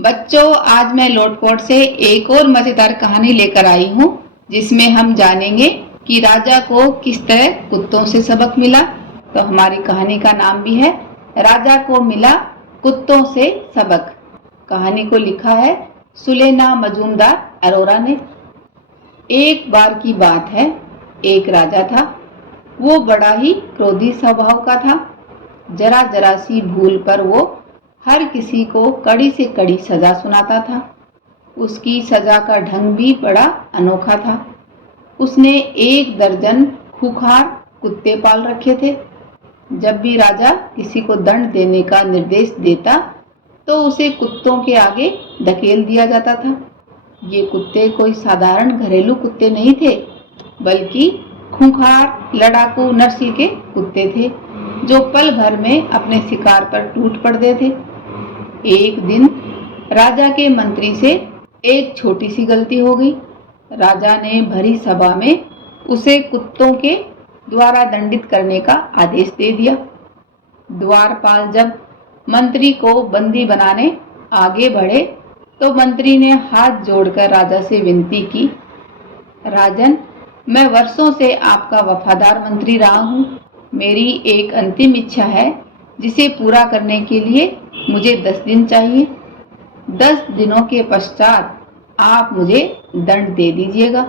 बच्चों, आज मैं लोटपोट से एक और मजेदार कहानी लेकर आई हूँ, जिसमें हम जानेंगे कि राजा को किस तरह कुत्तों से सबक मिला। तो हमारी कहानी का नाम भी है राजा को मिला कुत्तों से सबक। कहानी को लिखा है सुलेना मजूमदार अरोरा ने। एक बार की बात है, एक राजा था। वो बड़ा ही क्रोधी स्वभाव का था। जरा जरा सी भूल पर वो हर किसी को कड़ी से कड़ी सजा सुनाता था। उसकी सजा का ढंग भी बड़ा अनोखा था। उसने 1 दर्जन खूंखार कुत्ते पाल रखे थे। जब भी राजा किसी को दंड देने का निर्देश देता तो उसे कुत्तों के आगे धकेल दिया जाता था। ये कुत्ते कोई साधारण घरेलू कुत्ते नहीं थे, बल्कि खूंखार लड़ाकू नस्ल के कुत्ते थे, जो पल भर में अपने शिकार पर टूट पड़ते थे। एक दिन राजा के मंत्री से एक छोटी सी गलती हो गई। राजा ने भरी सभा में उसे कुत्तों के द्वारा दंडित करने का आदेश दे दिया। द्वारपाल जब मंत्री को बंदी बनाने आगे बढ़े तो मंत्री ने हाथ जोड़कर राजा से विनती की, राजन, मैं वर्षों से आपका वफादार मंत्री रहा हूँ। मेरी एक अंतिम इच्छा है, जिसे पूरा करने के लिए मुझे 10 दिन चाहिए। 10 दिनों के पश्चात आप मुझे दंड दे दीजिएगा।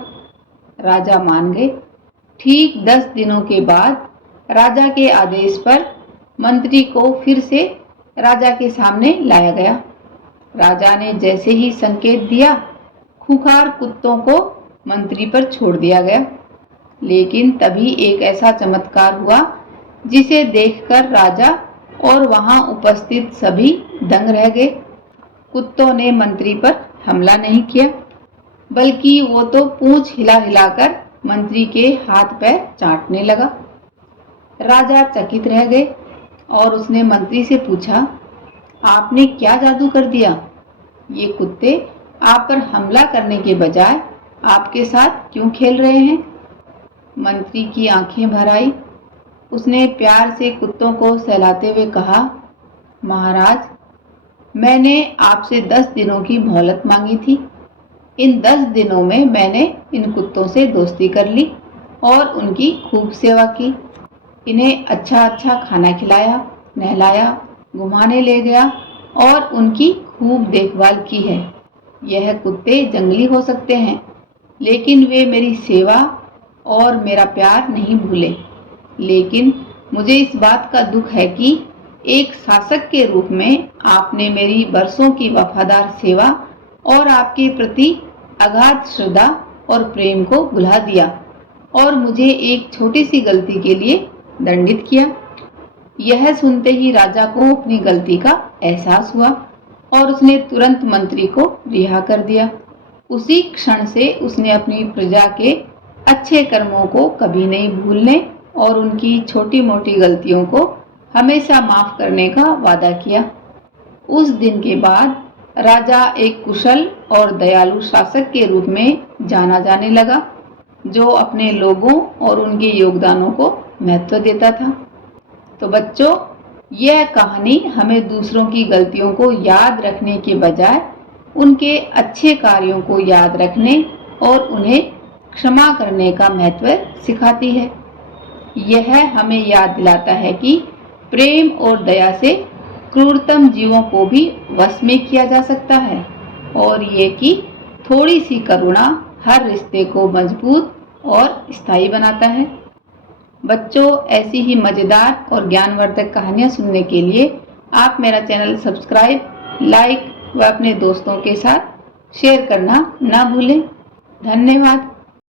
राजा मान गए। ठीक 10 दिनों के बाद राजा के आदेश पर मंत्री को फिर से राजा के सामने लाया गया। राजा ने जैसे ही संकेत दिया, खूंखार कुत्तों को मंत्री पर छोड़ दिया गया। लेकिन तभी एक ऐसा चमत्कार हुआ जिसे देखकर राजा और वहां उपस्थित सभी दंग रह गए। कुत्तों ने मंत्री पर हमला नहीं किया, बल्कि वो तो पूंछ हिला हिलाकर मंत्री के हाथ पैर चाटने लगा। राजा चकित रह गए और उसने मंत्री से पूछा, आपने क्या जादू कर दिया? ये कुत्ते आप पर हमला करने के बजाय आपके साथ क्यों खेल रहे हैं? मंत्री की आंखें भर आई। उसने प्यार से कुत्तों को सहलाते हुए कहा, महाराज, मैंने आपसे 10 दिनों की मोहलत मांगी थी। इन 10 दिनों में मैंने इन कुत्तों से दोस्ती कर ली और उनकी खूब सेवा की। इन्हें अच्छा अच्छा खाना खिलाया, नहलाया, घुमाने ले गया और उनकी खूब देखभाल की है। यह कुत्ते जंगली हो सकते हैं, लेकिन वे मेरी सेवा और मेरा प्यार नहीं भूले। लेकिन मुझे इस बात का दुख है कि एक शासक के रूप में आपने मेरी बरसों की वफादार सेवा और आपके प्रति अगाध श्रद्धा और प्रेम को भुला दिया और मुझे एक छोटी सी गलती के लिए दंडित किया। यह सुनते ही राजा को अपनी गलती का एहसास हुआ और उसने तुरंत मंत्री को रिहा कर दिया। उसी क्षण से उसने अपनी प्रजा के अच्छे कर्मों को कभी नहीं भूलने और उनकी छोटी मोटी गलतियों को हमेशा माफ करने का वादा किया। उस दिन के बाद राजा एक कुशल और दयालु शासक के रूप में जाना जाने लगा, जो अपने लोगों और उनके योगदानों को महत्व देता था। तो बच्चों, यह कहानी हमें दूसरों की गलतियों को याद रखने के बजाय उनके अच्छे कार्यों को याद रखने और उन्हें क्षमा करने का महत्व सिखाती है। यह हमें याद दिलाता है कि प्रेम और दया से क्रूरतम जीवों को भी वश में किया जा सकता है, और ये कि थोड़ी सी करुणा हर रिश्ते को मजबूत और स्थायी बनाता है। बच्चों, ऐसी ही मजेदार और ज्ञानवर्धक कहानियाँ सुनने के लिए आप मेरा चैनल सब्सक्राइब, लाइक व अपने दोस्तों के साथ शेयर करना ना भूलें। धन्यवाद।